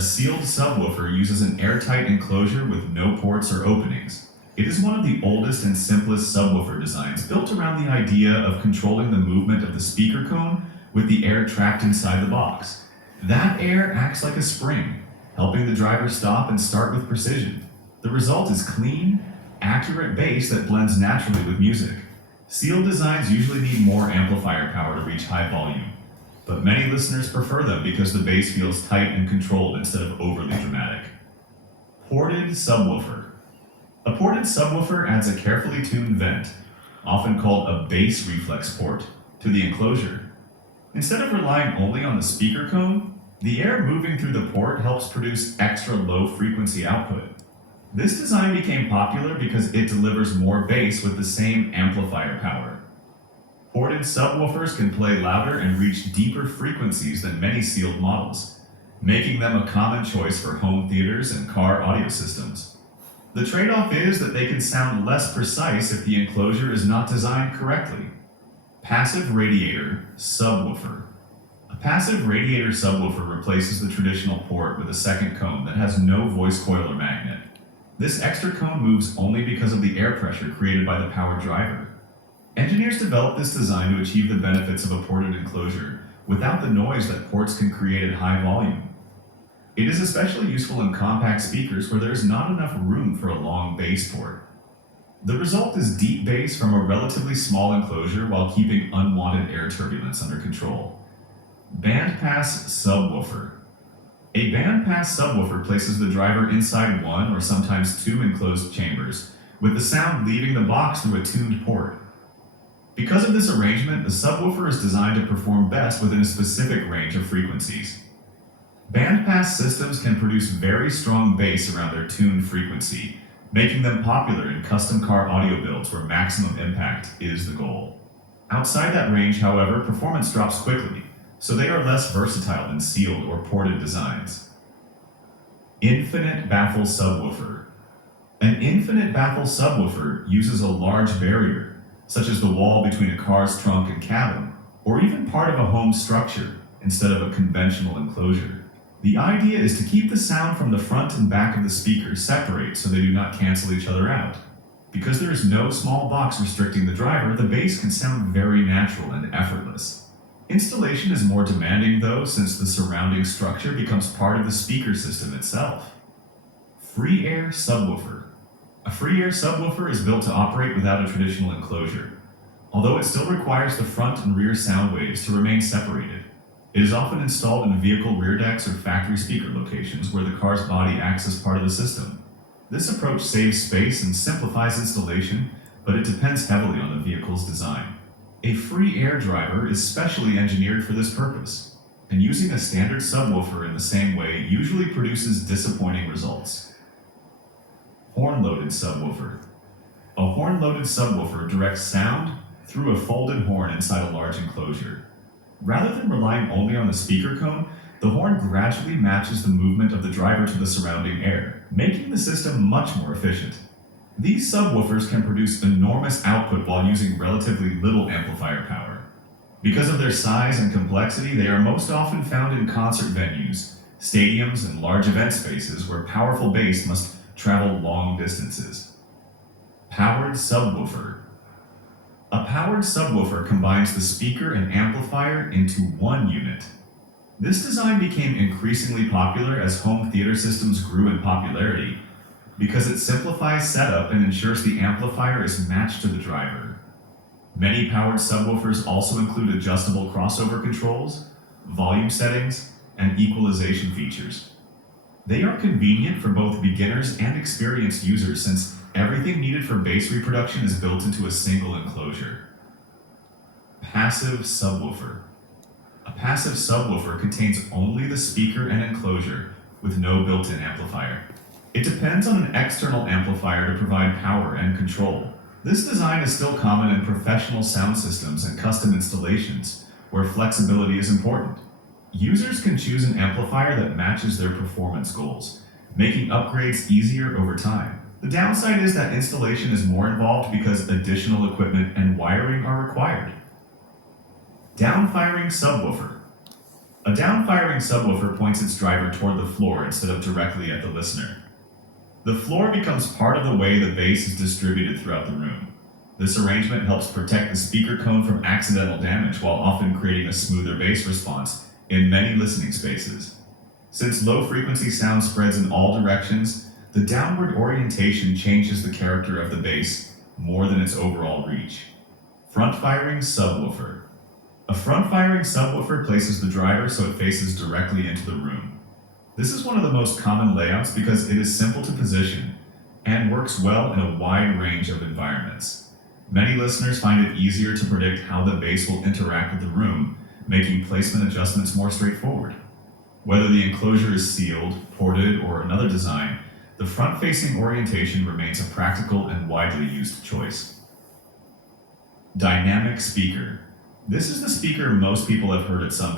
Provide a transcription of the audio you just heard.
A sealed subwoofer uses an airtight enclosure with no ports or openings. It is one of the oldest and simplest subwoofer designs, built around the idea of controlling the movement of the speaker cone with the air trapped inside the box. That air acts like a spring, helping the driver stop and start with precision. The result is clean, accurate bass that blends naturally with music. Sealed designs usually need more amplifier power to reach high volume, but many listeners prefer them because the bass feels tight and controlled instead of overly dramatic. Ported subwoofer. A ported subwoofer adds a carefully tuned vent, often called a bass reflex port, to the enclosure. Instead of relying only on the speaker cone, the air moving through the port helps produce extra low frequency output. This design became popular because it delivers more bass with the same amplifier power. Ported subwoofers can play louder and reach deeper frequencies than many sealed models, making them a common choice for home theaters and car audio systems. The trade-off is that they can sound less precise if the enclosure is not designed correctly. Passive radiator subwoofer. A passive radiator subwoofer replaces the traditional port with a second cone that has no voice coil or magnet. This extra cone moves only because of the air pressure created by the power driver. Engineers developed this design to achieve the benefits of a ported enclosure without the noise that ports can create at high volume. It is especially useful in compact speakers where there is not enough room for a long bass port. The result is deep bass from a relatively small enclosure while keeping unwanted air turbulence under control. Bandpass subwoofer. A bandpass subwoofer places the driver inside one or sometimes two enclosed chambers, with the sound leaving the box through a tuned port. Because of this arrangement, the subwoofer is designed to perform best within a specific range of frequencies. Bandpass systems can produce very strong bass around their tuned frequency, making them popular in custom car audio builds where maximum impact is the goal. Outside that range, however, performance drops quickly, so they are less versatile than sealed or ported designs. Infinite baffle subwoofer. An infinite baffle subwoofer uses a large barrier, such as the wall between a car's trunk and cabin, or even part of a home structure, instead of a conventional enclosure. The idea is to keep the sound from the front and back of the speaker separate so they do not cancel each other out. Because there is no small box restricting the driver, the bass can sound very natural and effortless. Installation is more demanding though, since the surrounding structure becomes part of the speaker system itself. Free air subwoofer. A free air subwoofer is built to operate without a traditional enclosure, although it still requires the front and rear sound waves to remain separated. It is often installed in vehicle rear decks or factory speaker locations where the car's body acts as part of the system. This approach saves space and simplifies installation, but it depends heavily on the vehicle's design. A free air driver is specially engineered for this purpose, and using a standard subwoofer in the same way usually produces disappointing results. Horn-loaded subwoofer. A horn-loaded subwoofer directs sound through a folded horn inside a large enclosure. Rather than relying only on the speaker cone, the horn gradually matches the movement of the driver to the surrounding air, making the system much more efficient. These subwoofers can produce enormous output while using relatively little amplifier power. Because of their size and complexity, they are most often found in concert venues, stadiums, and large event spaces where powerful bass must travel long distances. Powered subwoofer. A powered subwoofer combines the speaker and amplifier into one unit. This design became increasingly popular as home theater systems grew in popularity because it simplifies setup and ensures the amplifier is matched to the driver. Many powered subwoofers also include adjustable crossover controls, volume settings, and equalization features. They are convenient for both beginners and experienced users since everything needed for bass reproduction is built into a single enclosure. Passive subwoofer. A passive subwoofer contains only the speaker and enclosure with no built-in amplifier. It depends on an external amplifier to provide power and control. This design is still common in professional sound systems and custom installations, where flexibility is important. Users can choose an amplifier that matches their performance goals, making upgrades easier over time. The downside is that installation is more involved because additional equipment and wiring are required. Downfiring subwoofer. A down-firing subwoofer points its driver toward the floor instead of directly at the listener. The floor becomes part of the way the bass is distributed throughout the room. This arrangement helps protect the speaker cone from accidental damage while often creating a smoother bass response in many listening spaces. Since low-frequency sound spreads in all directions, the downward orientation changes the character of the bass more than its overall reach. Front-firing subwoofer. A front-firing subwoofer places the driver so it faces directly into the room. This is one of the most common layouts because it is simple to position and works well in a wide range of environments. Many listeners find it easier to predict how the bass will interact with the room, making placement adjustments more straightforward. Whether the enclosure is sealed, ported, or another design, the front-facing orientation remains a practical and widely used choice. Dynamic speaker. This is the speaker most people have heard at some